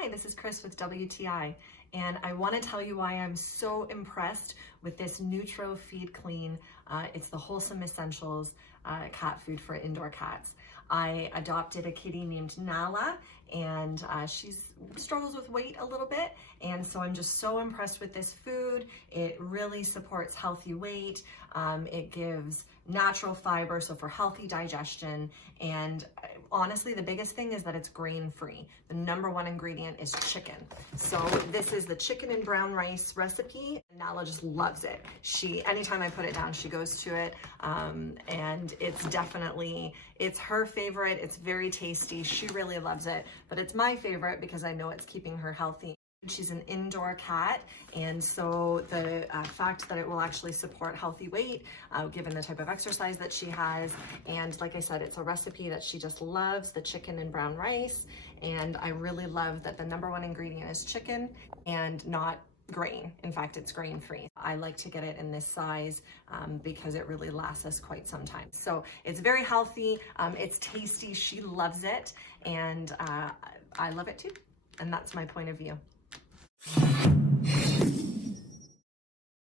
Hi, this is Chris with WTI, and I want to tell you why I'm so impressed with this NUTRO Feed Clean. It's the Wholesome Essentials cat food for indoor cats. I adopted a kitty named Nala, and she struggles with weight a little bit, and so I'm just so impressed with this food. It really supports healthy weight. It gives natural fiber, so for healthy digestion, and honestly, the biggest thing is that it's grain-free. The #1 ingredient is chicken. So this is the chicken and brown rice recipe. Nala just loves it. Anytime I put it down, she goes to it, and it's her favorite. It's very tasty. She really loves it, but it's my favorite because I know it's keeping her healthy. She's an indoor cat, and so the fact that it will actually support healthy weight, given the type of exercise that she has, and like I said, it's a recipe that she just loves, the chicken and brown rice, and I really love that the #1 ingredient is chicken and not grain. In fact, it's grain-free. I like to get it in this size because it really lasts us quite some time. So it's very healthy, it's tasty, she loves it, and I love it too, and that's my point of view.